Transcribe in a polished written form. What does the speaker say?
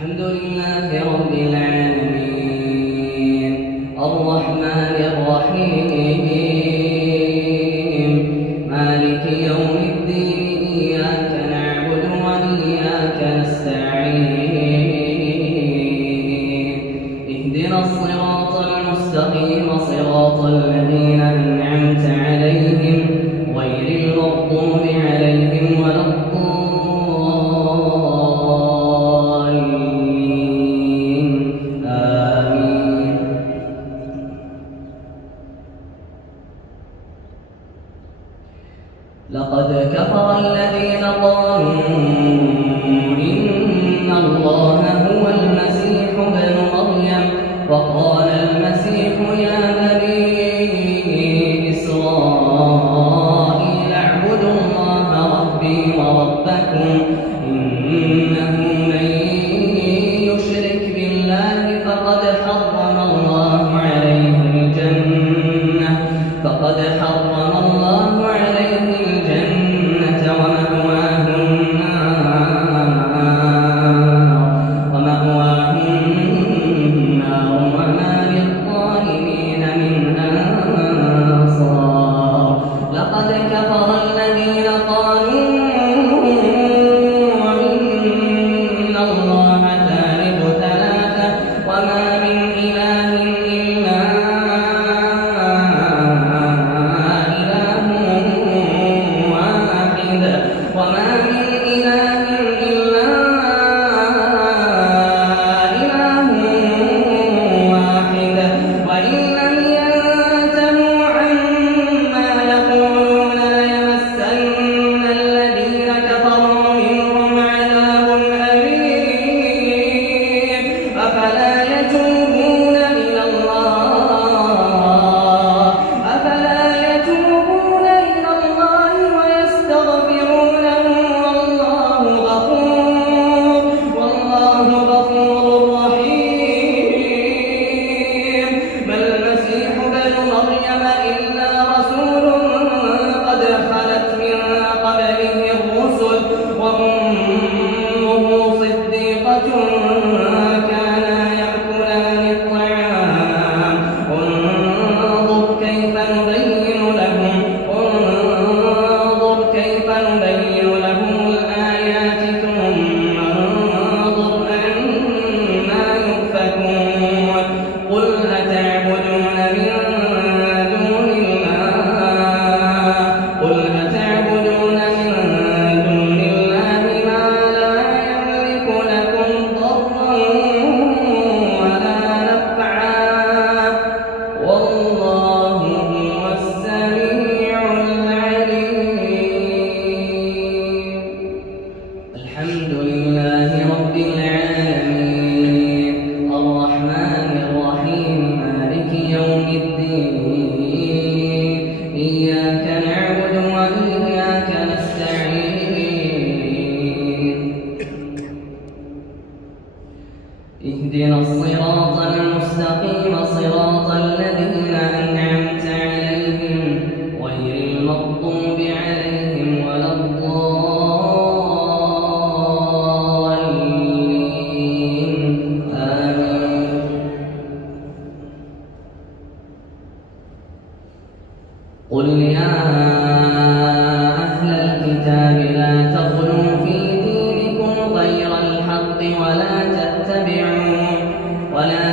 الحمد لله رب العالمين الرحمن الرحيم مالك يوم الدين إياك نعبد وإياك نستعين اهدنا الصراط المستقيم صراط الذين أنعمت عليهم غير المغضوب عليهم ولا الضالين آمين. لقد كفر الذين قالوا إن الله هو المسيح ابن مريم وقال المسيح يا بني إسرائيل اعبدوا الله ربي وربكم إنه من يشرك بالله فقد حرم الله عليه الجنة ومأواه النار وما للظالمين من أنصار. لقد كفر الذين قالوا إن الله ثالث ثلاثة وما من إله إلا إله واحد وإن لم ينتهوا عما يقولون ليمسن الذين كفروا منهم عذاب أليم. أفلا يتوبون إلى الله ويستغفرونه والله غفور رحيم. ما المسيح ابن مريم إلا رسول قد خلت من قبله الرسل وأمه صديقة كانا يأكلان الطعام. انظر كيف نبين لهم الآيات ثم انظر أنا يؤفكون. قل أتعبدون من دون الله ما لا يملك لكم ضرا ولا نفعا والله هو السميع العليم. الحمد لله رب العالمين الرحمن الرحيم مالك يوم الدين إياك نعبد وإياك نستعين اهدنا الصراط المستقيم صراط الذين أنعمت عليهم غير المغضوب عليهم ولا الضالين آمين. قل يا أهل الكتاب لا تغلوا في دينكم غير الحق ولا